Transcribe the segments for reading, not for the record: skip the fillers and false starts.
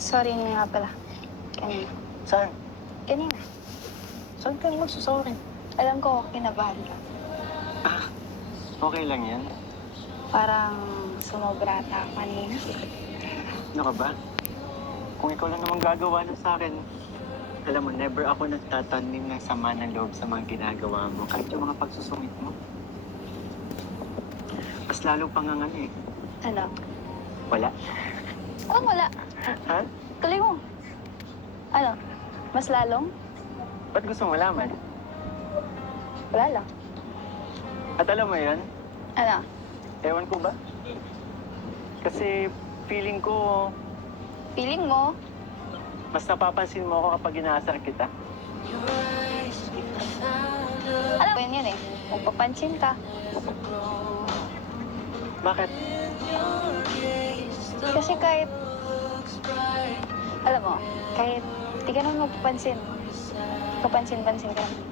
Sorry na nga pala. Kanina. Saan? Kanina. Saan ka magsusorry? Alam ko, kinabahan ka. Ah, okay lang yan. Parang sumobra ata kanina. Ano ka ba? Kung ikaw lang naman gagawa nun sa akin, alam mo, never ako nagtatanim ng sama ng loob sa mga ginagawa mo. Kahit yung mga pagsusungit mo. Mas lalo pang ang ano eh. Ano? Wala. Oh, wala. Ha? Tuloy mo. Ano? Mas lalong? Ba't gusto mo malaman? Wala lang. At alam mo yan, Ano? ewan ko ba? Kasi feeling ko, Feeling mo? mas napapansin mo ako kapag inaasar kita. Alam mo yun eh. Magpapansin ka. Bakit? Kasi kahit... Alam mo, kahit di ka naman magpapansin. Kapansin-pansin ka naman.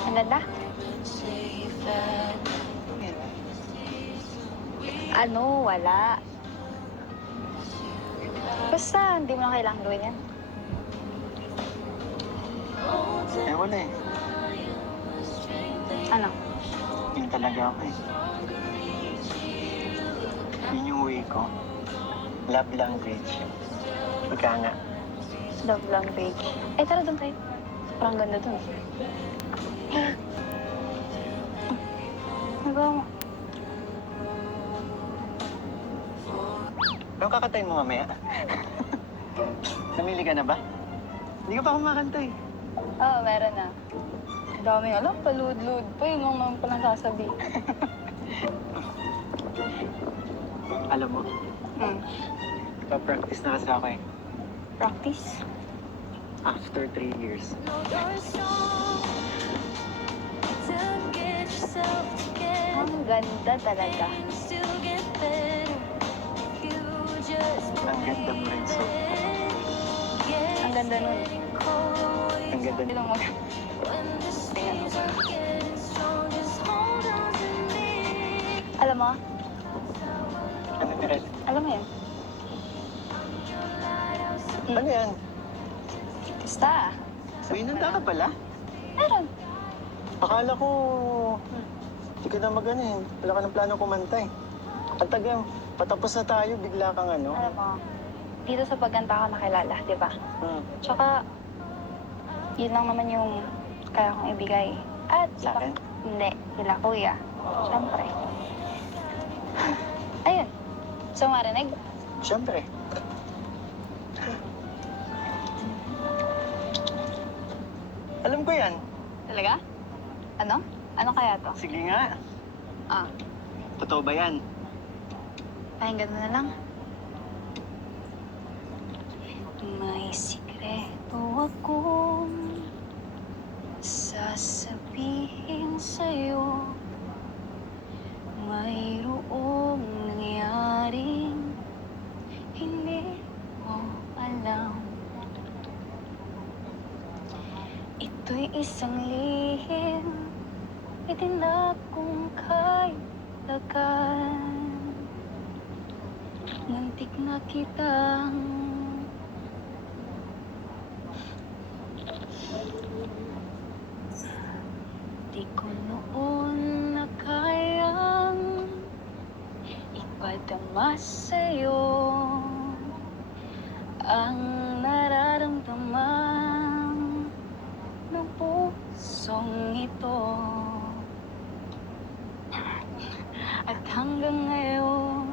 Ang ganda? Ano? Wala. Basta, hindi mo na kailangan gawin yan. Ewan eh. Ano? Yun talaga ako eh. Yun yung way ko. Love language. Ika nga. Love language. Eh, tara doon tayo. Parang ganda doon. Nagawa mo. Anong kakatayin mo mamaya? Namili ka na ba? Hindi ka pa kumakanta eh. Oo, meron na. Daming alam, palud-lud pa yun ang naman palang sasabihin. Alam mo, pa-practice na kasi ako eh. Practice? After 3 years. Ang ganda talaga. Ang ganda mo rin, so. Ang ganda nun. Ang ganda Hindi lang mag... Tingnan mo. Alam mo? Ano meron? Alam mo yun? Ano yan? Basta. May nanda ka pala? Meron. Akala ko, hindi ka na mag-ano eh. Wala ka ng plano kumanta eh. At tagang, patapos na tayo, bigla kang ano. Alam mo, dito sa pagkanta ko nakilala, di ba? Tsaka, yun lang naman yung kaya kong ibigay. At Sa akin? Hindi, sila kuya. Siyempre. Ayun. So, marinig? Siyempre. Alam ko yan. Talaga? Ano? Ano kaya to? Sige nga. Ah, Totoo ba yan? pakinggan mo na lang. May sikreto akong sasabihin sa'yo. Mayroong nangyaring hindi mo alam. Ito'y isang lihim, itinag kong kay tagal. Muntik na kitang di ko noon na kayang ipadama sa'yo ang nararamdaman ng pusong ito. At hanggang ngayon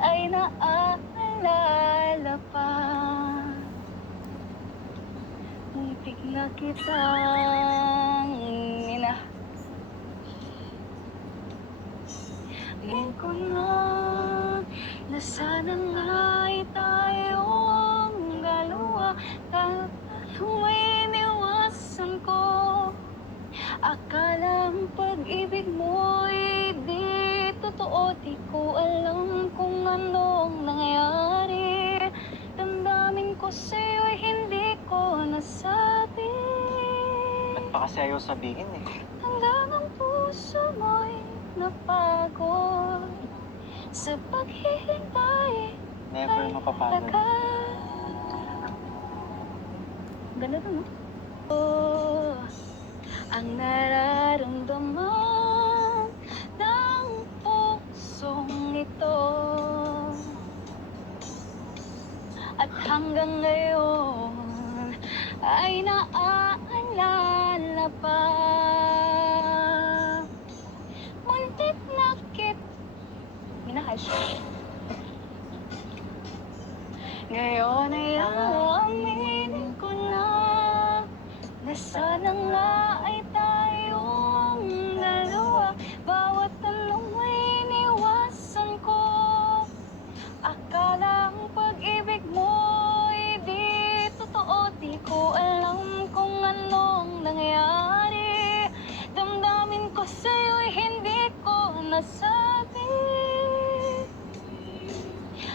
ay naaalala pa. Muntik na kitang Ngayon ko na sana nga'y tayong dalawa. Tayo ay iniwasan ko. Akala ang pag-ibig mo'y di totoo. Di ko alam kung anong nangyari. Damdamin ko sa'yo'y hindi ko nasabi. Ba't pa kasi ayaw sabihin eh? Hanggang ang puso mo napagod sa paghihintay. Never mapapagod. Ganda to, no? Oh, ang nararamdaman ng pusong ito. At hanggang ngayon ay naaalala pa. Muntik na minahal. Ngayon ay aaminin ko na sana nga ay tayong dalawa. Bawat tanong ay iniwasan ko. Akala ang pag-ibig mo ay di totoo. Di ko alam kung anong nangyari. Damdamin ko sa'yo'y hindi ko nasabi.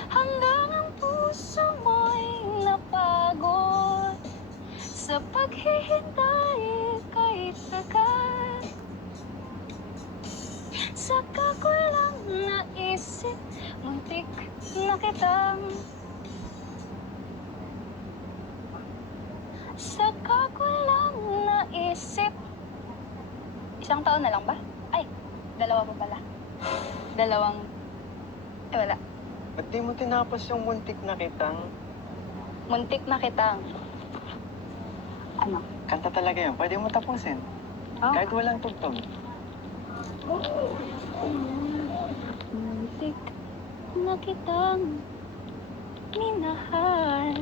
Hanggang ang puso mo'y napagod sa paghihintay kahit tagal. Saka ko lang naisip, muntik na kitang. Saka ko lang naisip. Isang taon na lang ba? Ay, dalawa pa pala. Wala. Ba't di mo tinapos yung muntik na kitang? Muntik na kitang. Ano? Kanta talaga yun. Pwede mo tapusin. Oh. Kahit walang tugtog. Muntik na kitang minahal.